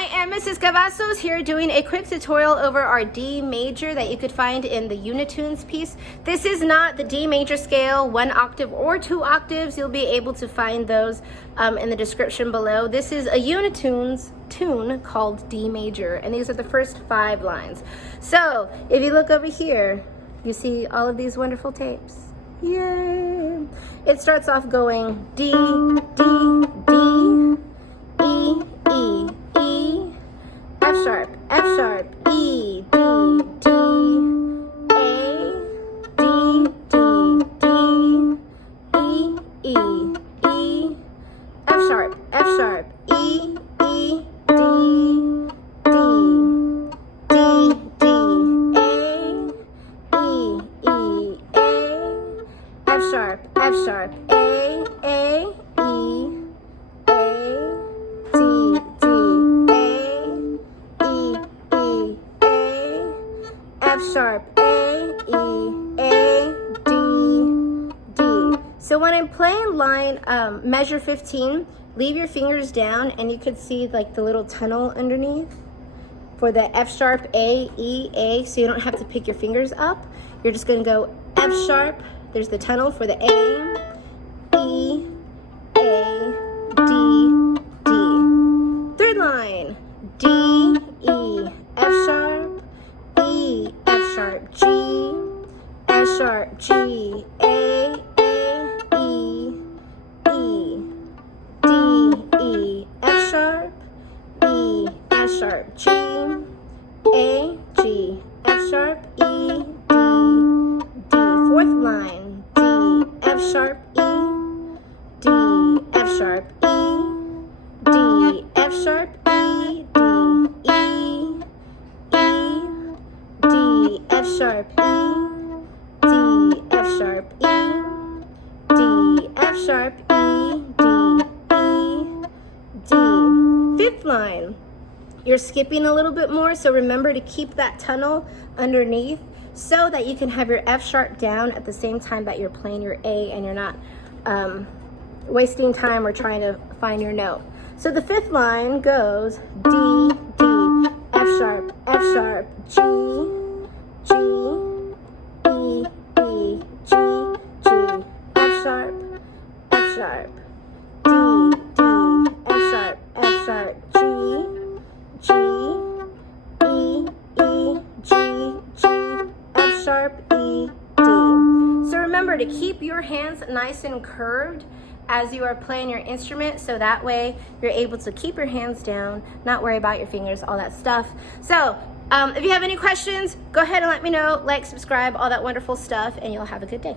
I am Mrs. Cavazos here doing a quick tutorial over our D major that you could find in the UniTunes piece. This is not the D major scale, 1 octave or 2 octaves. You'll be able to find those in the description below. This is a UniTunes tune called D major, and these are the first 5 lines. So if you look over here, you see all of these wonderful tapes. Yay! It starts off going D, D, D, E, E, E, F sharp, E, D, D, A, D, D, D, E, E, E, F sharp, E, E, D, D, D, D, A, E, E, A, F sharp, A, E, A, D, D, A, E, E, A, F sharp, A, E, A, D, D. So when I'm playing line measure 15, leave your fingers down and you could see like the little tunnel underneath for the F sharp, A, E, A, so you don't have to pick your fingers up. You're just gonna go F sharp, there's the tunnel for the A, E, A, D, D. Third line, D, E, F sharp, E, F sharp, G, F sharp, G, A, E, E, D, E, F sharp, E, F sharp, G, A, G, F sharp, E, D, D. Fourth line, D, F sharp, E, D, F sharp, E, D, F sharp, E, D, E, E, D, F sharp, E, D, F sharp, E, D, F sharp, E, D, E, D. Fifth line, you're skipping a little bit more, so remember to keep that tunnel underneath so that you can have your F sharp down at the same time that you're playing your A and you're not wasting time or trying to find your note. So the fifth line goes D, D, F sharp, G, G, E, E, G, G, F sharp, D, D, F sharp, G, G, E, E, G, G, F sharp, E, D. So remember to keep your hands nice and curved as you are playing your instrument, so that way you're able to keep your hands down, not worry about your fingers, all that stuff. So if you have any questions, go ahead and let me know, like, subscribe, all that wonderful stuff, and you'll have a good day.